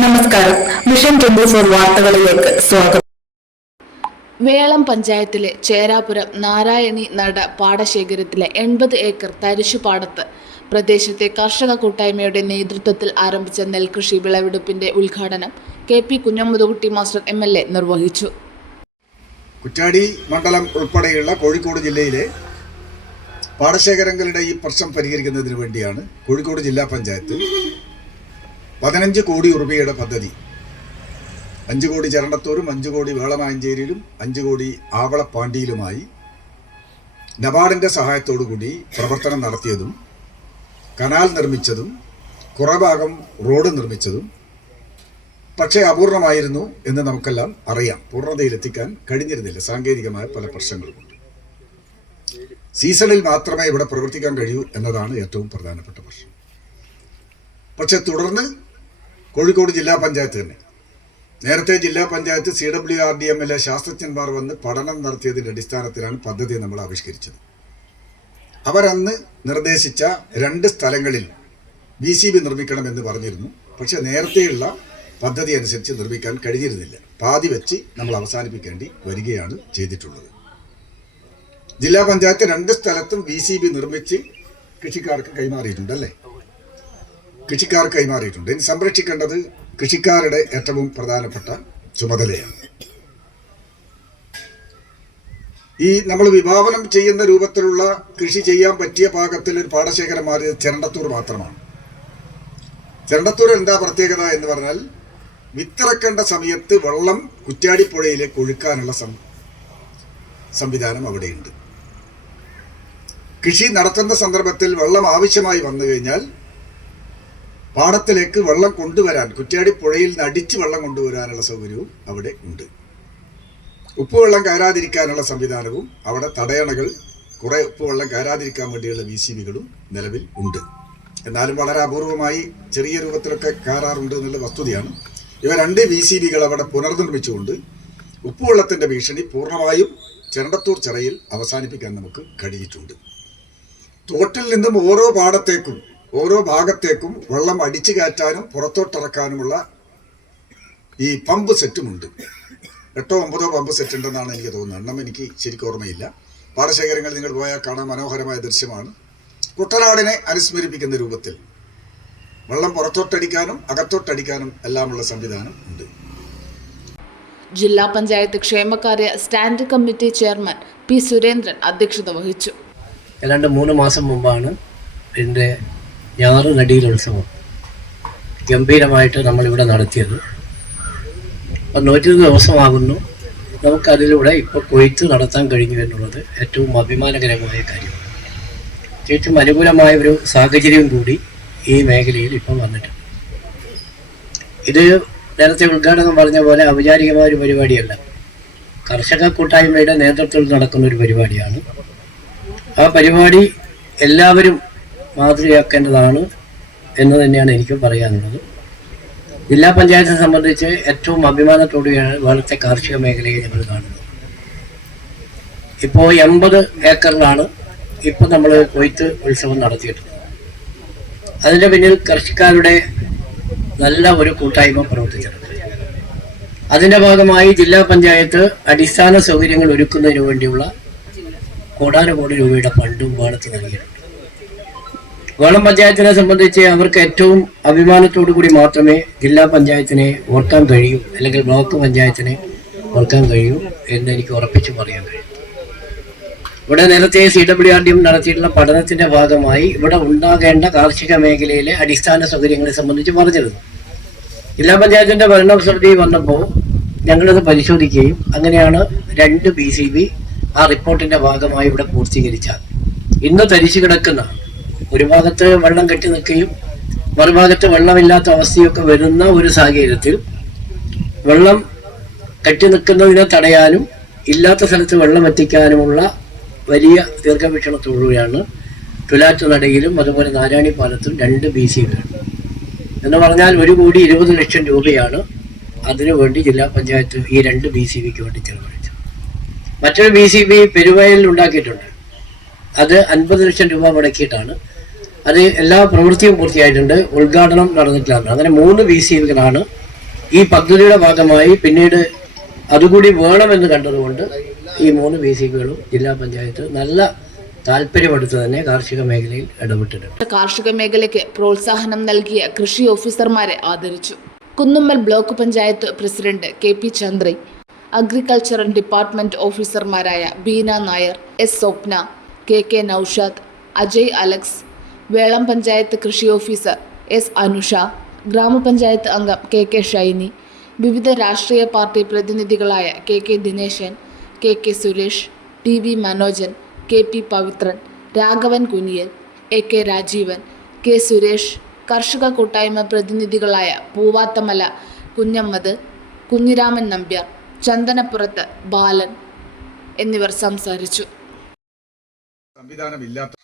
നമസ്കാരം. Mission twenty four വാർത്തകളിലേക്ക് സ്വാഗതം. വേളം പഞ്ചായത്തിലെ ചേരാപുരം നാരായണി നട പാടശേഖരത്തിലെ എൺപത് ഏക്കർ തരിശുപാടത്ത് പ്രദേശത്തെ കർഷക കൂട്ടായ്മയുടെ നേതൃത്വത്തിൽ ആരംഭിച്ച നെൽകൃഷി വിളവെടുപ്പിന്റെ ഉദ്ഘാടനം K P Kunhammadkutty master M L A നിർവഹിച്ചു. കുറ്റാടി മണ്ഡലം ഉൾപ്പെടെയുള്ള കോഴിക്കോട് ജില്ലയിലെ പാടശേഖരങ്ങളുടെ ഈ പ്രശ്നം പരിഹരിക്കുന്നതിന് വേണ്ടിയാണ് കോഴിക്കോട് ജില്ലാ പഞ്ചായത്ത് പതിനഞ്ച് കോടി രൂപയുടെ പദ്ധതി. അഞ്ച് കോടി ചരണ്ടത്തൂരും അഞ്ച് കോടി വേളമാഞ്ചേരിയിലും അഞ്ച് കോടി ആവളപ്പാണ്ടിയിലുമായി നബാർഡിന്റെ കൂടി പ്രവർത്തനം നടത്തിയതും കനാൽ നിർമ്മിച്ചതും കുറഭാഗം റോഡ് നിർമ്മിച്ചതും പക്ഷേ അപൂർണമായിരുന്നു എന്ന് നമുക്കെല്ലാം അറിയാം. പൂർണതയിലെത്തിക്കാൻ കഴിഞ്ഞിരുന്നില്ല. സാങ്കേതികമായ പല പ്രശ്നങ്ങളുമുണ്ട്. സീസണിൽ മാത്രമേ ഇവിടെ പ്രവർത്തിക്കാൻ കഴിയൂ എന്നതാണ് ഏറ്റവും പ്രധാനപ്പെട്ട പ്രശ്നം. പക്ഷെ തുടർന്ന് കോഴിക്കോട് ജില്ലാ പഞ്ചായത്ത് തന്നെ. നേരത്തെ ജില്ലാ panchayat C W R D എമ്മിലെ ശാസ്ത്രജ്ഞന്മാർ വന്ന് പഠനം നടത്തിയതിന്റെ അടിസ്ഥാനത്തിലാണ് പദ്ധതി നമ്മൾ ആവിഷ്കരിച്ചത്. അവരന്ന് നിർദ്ദേശിച്ച രണ്ട് സ്ഥലങ്ങളിൽ ബി സി ബി നിർമ്മിക്കണമെന്ന് പറഞ്ഞിരുന്നു. പക്ഷെ നേരത്തെയുള്ള പദ്ധതി അനുസരിച്ച് നിർമ്മിക്കാൻ കഴിഞ്ഞിരുന്നില്ല. പാതി വെച്ച് നമ്മൾ അവസാനിപ്പിക്കേണ്ടി വരികയാണ് ചെയ്തിട്ടുള്ളത്. ജില്ലാ പഞ്ചായത്ത് രണ്ട് സ്ഥലത്തും ബി സി ബി നിർമ്മിച്ച് കൃഷിക്കാർക്ക് കൈമാറിയിട്ടുണ്ട് അല്ലേ കൃഷിക്കാർക്ക് കൈമാറിയിട്ടുണ്ട് ഇനി സംരക്ഷിക്കേണ്ടത് കൃഷിക്കാരുടെ ഏറ്റവും പ്രധാനപ്പെട്ട ചുമതലയാണ്. ഈ നമ്മൾ വിഭാവനം ചെയ്യുന്ന രൂപത്തിലുള്ള കൃഷി ചെയ്യാൻ പറ്റിയ പാകത്തിൽ ഒരു പാടശേഖരം മാറിയത് ചെരണ്ടത്തൂർ മാത്രമാണ്. ചെരണ്ടത്തൂർ എന്താ പ്രത്യേകത എന്ന് പറഞ്ഞാൽ വിത്തിറക്കേണ്ട സമയത്ത് വെള്ളം കുറ്റ്യാടിപ്പുഴയിലേക്ക് ഒഴുക്കാനുള്ള സംവിധാനം അവിടെയുണ്ട്. കൃഷി നടത്തുന്ന സന്ദർഭത്തിൽ വെള്ളം ആവശ്യമായി വന്നു കഴിഞ്ഞാൽ പാടത്തിലേക്ക് വെള്ളം കൊണ്ടുവരാൻ കുറ്റ്യാടി പുഴയിൽ നിന്ന് അടിച്ച് വെള്ളം കൊണ്ടുവരാനുള്ള സൗകര്യവും അവിടെ ഉണ്ട്. ഉപ്പുവെള്ളം കയറാതിരിക്കാനുള്ള സംവിധാനവും അവിടെ തടയണകൾ കുറേ ഉപ്പുവെള്ളം കയറാതിരിക്കാൻ വേണ്ടിയുള്ള വി സി ബികളും നിലവിൽ ഉണ്ട്. എന്നാലും വളരെ അപൂർവമായി ചെറിയ രൂപത്തിലൊക്കെ കയറാറുണ്ട് എന്നുള്ള വസ്തുതയാണ്. ഇവ രണ്ട് വി സി ബികൾ അവിടെ പുനർനിർമ്മിച്ചുകൊണ്ട് ഉപ്പുവെള്ളത്തിന്റെ ഭീഷണി പൂർണമായും ചെണ്ടത്തൂർ ചിറയിൽ അവസാനിപ്പിക്കാൻ നമുക്ക് കഴിഞ്ഞിട്ടുണ്ട് തോട്ടിൽ നിന്നും ഓരോ പാടത്തേക്കും ഓരോ ഭാഗത്തേക്കും വെള്ളം അടിച്ചു കയറ്റാനും പുറത്തോട്ടിറക്കാനുമുള്ള ഈ പമ്പ് സെറ്റുമുണ്ട്. എട്ടോ ഒമ്പതോ പമ്പ് സെറ്റ് ഉണ്ടെന്നാണ് എനിക്ക് തോന്നുന്നത്. എണ്ണം എനിക്ക് ശരിക്കും ഓർമ്മയില്ല. പാടശേഖരങ്ങൾ നിങ്ങൾ പോയാൽ കാണാൻ മനോഹരമായ ദൃശ്യമാണ്. കുട്ടനാടിനെ അനുസ്മരിപ്പിക്കുന്ന രൂപത്തിൽ വെള്ളം പുറത്തോട്ടടിക്കാനും അകത്തോട്ടടിക്കാനും എല്ലാമുള്ള സംവിധാനം ഉണ്ട്. ജില്ലാ പഞ്ചായത്ത് ക്ഷേമകാര്യ stand committee chairman P Surendran അധ്യക്ഷത വഹിച്ചു. ഏതാണ്ട് മൂന്ന് മാസം മുമ്പാണ് എന്റെ ഞാറ് നടിയിൽ ഉത്സവം ഗംഭീരമായിട്ട് നമ്മളിവിടെ നടത്തിയത്. അപ്പം നൂറ്റി ദിവസമാകുന്നു. നമുക്കതിലൂടെ ഇപ്പോൾ കൊയ്ത്ത് നടത്താൻ കഴിഞ്ഞു എന്നുള്ളത് ഏറ്റവും അഭിമാനകരമായ കാര്യം. ഏറ്റവും അനുകൂലമായ ഒരു സാഹചര്യം കൂടി ഈ മേഖലയിൽ ഇപ്പം വന്നിട്ടുണ്ട്. ഇത് നേരത്തെ ഉദ്ഘാടനം പറഞ്ഞ പോലെ ഔപചാരികമായ ഒരു പരിപാടിയല്ല. കർഷക കൂട്ടായ്മയുടെ നേതൃത്വത്തിൽ നടക്കുന്ന ഒരു പരിപാടിയാണ്. ആ പരിപാടി എല്ലാവരും മാതൃകയാക്കേണ്ടതാണ് എന്ന് തന്നെയാണ് എനിക്ക് പറയാനുള്ളത്. ജില്ലാ പഞ്ചായത്തെ സംബന്ധിച്ച് ഏറ്റവും അഭിമാനത്തോടെയാണ് ഇവിടുത്തെ കാർഷിക മേഖലയെ ഞങ്ങൾ കാണുന്നത് ഇപ്പോൾ എൺപത് ഏക്കറിലാണ് ഇപ്പോൾ നമ്മൾ കൊയ്ത്ത് ഉത്സവം നടത്തിയിട്ടുള്ളത്. അതിന്റെ പിന്നിൽ കൃഷിക്കാരുടെ നല്ല ഒരു കൂട്ടായ്മ പ്രവർത്തിച്ചിട്ടുണ്ട്. അതിന്റെ ഭാഗമായി ജില്ലാ പഞ്ചായത്ത് അടിസ്ഥാന സൗകര്യങ്ങൾ ഒരുക്കുന്നതിന് വേണ്ടിയുള്ള കോടാനുകോടി രൂപയുടെ ഫണ്ടും പാടത്ത് നൽകിയിട്ടുണ്ട്. വേളം പഞ്ചായത്തിനെ സംബന്ധിച്ച് അവർക്ക് ഏറ്റവും അഭിമാനത്തോടു കൂടി മാത്രമേ ജില്ലാ പഞ്ചായത്തിനെ ഓർക്കാൻ കഴിയൂ അല്ലെങ്കിൽ ബ്ലോക്ക് പഞ്ചായത്തിനെ ഓർക്കാൻ കഴിയൂ എന്ന് എനിക്ക് ഉറപ്പിച്ചു പറയാൻ കഴിയും. ഇവിടെ നേരത്തെ C W R D M നടത്തിയിട്ടുള്ള പഠനത്തിന്റെ ഭാഗമായി ഇവിടെ ഉണ്ടാകേണ്ട കാർഷിക മേഖലയിലെ അടിസ്ഥാന സൗകര്യങ്ങളെ സംബന്ധിച്ച് പറഞ്ഞിരുന്നു. ജില്ലാ പഞ്ചായത്തിന്റെ ഭരണസമിതി വന്നപ്പോൾ ഞങ്ങളത് പരിശോധിക്കുകയും അങ്ങനെയാണ് രണ്ട് ബി സി ബി ആ റിപ്പോർട്ടിന്റെ ഭാഗമായി ഇവിടെ പൂർത്തീകരിച്ചത്. ഇന്ന് തരിച്ചു കിടക്കുന്ന ഒരു ഭാഗത്ത് വെള്ളം കെട്ടി നിൽക്കുകയും മറുഭാഗത്ത് വെള്ളമില്ലാത്ത അവസ്ഥയൊക്കെ വരുന്ന ഒരു സാഹചര്യത്തിൽ വെള്ളം കെട്ടി നിൽക്കുന്നതിനെ തടയാനും ഇല്ലാത്ത സ്ഥലത്ത് വെള്ളം എത്തിക്കാനുമുള്ള വലിയ ദീർഘവീക്ഷണത്തോടുകൂടിയാണ് തുലാറ്റ് നടയിലും അതുപോലെ നാരായണി പാലത്തും രണ്ട് ബി സി എന്ന് പറഞ്ഞാൽ ഒരു കോടി ഇരുപത് ലക്ഷം രൂപയാണ് അതിനുവേണ്ടി ജില്ലാ പഞ്ചായത്ത് ഈ രണ്ട് ബി സി ബിക്ക് വേണ്ടി ചെലവഴിച്ചത്. മറ്റൊരു ബി സി ബി പെരുവയലിൽ ഉണ്ടാക്കിയിട്ടുണ്ട്. അത് അൻപത് ലക്ഷം രൂപ മുടക്കിയിട്ടാണ്. അത് എല്ലാ പ്രവൃത്തിയും പൂർത്തിയായിട്ടുണ്ട്. ഉദ്ഘാടനം നടന്നിട്ടില്ല അങ്ങനെ മൂന്ന് വി സികളാണ് ഈ പദ്ധതിയുടെ ഭാഗമായി പിന്നീട് അതുകൂടി വേണമെന്ന് കണ്ടതുകൊണ്ട് ഈ മൂന്ന് വി സികളും ജില്ലാ പഞ്ചായത്ത് നല്ല താല്പര്യമെടുത്ത് തന്നെ കാർഷിക മേഖലയിൽ ഇടപെട്ടിട്ടുണ്ട്. കാർഷിക മേഖലയ്ക്ക് പ്രോത്സാഹനം നൽകിയ കൃഷി ഓഫീസർമാരെ ആദരിച്ചു. Kunnummal block panchayat president K P Chandri agricultural department ഓഫീസർമാരായ Beena Nair S Swapna K K Naushad Ajay Alex Velom panchayat കൃഷി ഓഫീസർ എസ് അനുഷ ഗ്രാമപഞ്ചായത്ത് അംഗം കെ കെ ഷൈനി വിവിധ രാഷ്ട്രീയ party പ്രതിനിധികളായ K K Dineshan K K Suresh T V Manojan K P Pavithran Raghavan Kuniyan A K Rajeevan K Suresh കർഷക കൂട്ടായ്മ പ്രതിനിധികളായ പൂവാത്തമല കുഞ്ഞമ്മദ് കുഞ്ഞിരാമൻ നമ്പ്യാർ ചന്ദനപ്പുറത്ത് ബാലൻ എന്നിവർ സംസാരിച്ചു. സംവിധാനമില്ലാത്ത